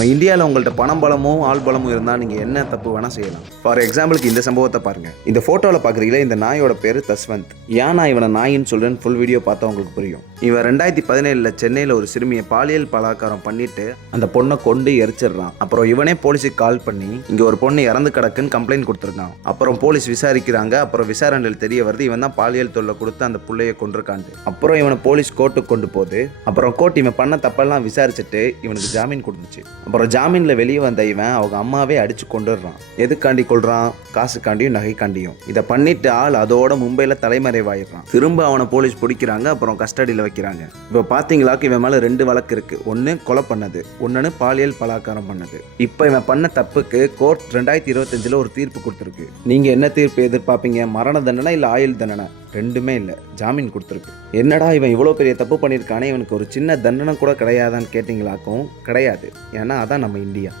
நம்ம இந்தியாவில் உங்கள்கிட்ட பணம் பலமும் ஆள் பலமும் இருந்தால் நீங்கள் என்ன தப்பு வேணால் செய்யலாம். ஃபார் எக்ஸாம்பிளுக்கு இந்த சம்பவத்தை பாருங்கள். இந்த ஃபோட்டோவில் பார்க்குறீங்களா, இந்த நாயோட பேர் தஸ்வந்த். ஏன் நான் இவனை நாயின்னு சொல்கிறேன்னு ஃபுல் வீடியோ பார்த்தா உங்களுக்கு புரியும். இவன் 2017 சென்னையில் ஒரு சிறுமியை பாலியல் பலாத்காரம் பண்ணிட்டு அந்த பொண்ணை கொண்டு எரிச்சிடுறான். அப்புறம் இவனே போலீஸுக்கு கால் பண்ணி இங்கே ஒரு பொண்ணு இறந்து கிடக்குன்னு கம்ப்ளைண்ட் கொடுத்துருக்கான். அப்புறம் போலீஸ் விசாரிக்கிறாங்க. அப்புறம் விசாரணையில் தெரிய வருது இவன் தான் பாலியல் தொல்லை கொடுத்து அந்த பிள்ளையை கொண்டிருக்காண்டு. அப்புறம் இவனை போலீஸ் கோர்ட்டுக்கு கொண்டு போகுது. அப்புறம் கோர்ட் இவன் பண்ண தப்பெல்லாம் விசாரிச்சுட்டு இவனுக்கு ஜாமீன் கொடுத்துச்சு. அப்புறம் ஜாமீனில் வெளியே வந்த இவன் அவங்க அம்மாவே அடிச்சு கொண்டுடுறான். எதுக்காண்டி கொள்றான்? காசுக்காண்டியும் நகைக்காண்டியும். இதை பண்ணிட்டு ஆள் அதோட மும்பையில் தலைமறைவாயிடுறான். திரும்ப அவனை போலீஸ் பிடிக்கிறாங்க. அப்புறம் கஸ்டடியில் வைக்கிறாங்க. இப்போ பார்த்தீங்களாக்கு இவன் மேலே 2 வழக்கு இருக்கு. ஒன்று கொலை பண்ணது, ஒன்னு பாலியல் பலாத்காரம் பண்ணது. இப்போ இவன் பண்ண தப்புக்கு கோர்ட் 2025 ஒரு தீர்ப்பு கொடுத்துருக்கு. நீங்க என்ன தீர்ப்பு எதிர்பார்ப்பீங்க? மரண தண்டனை இல்லை ஆயுள் தண்டனை? ரெண்டுமே இல்லை, ஜாமீன் கொடுத்துருக்கு. என்னடா இவன் இவ்வளோ பெரிய தப்பு பண்ணியிருக்கானே, இவனுக்கு ஒரு சின்ன தண்டனை கூட கிடையாதான்னு கேட்டிங்களாக்கும் கிடையாது. ஏன்னா அதான் நம்ம இந்தியா.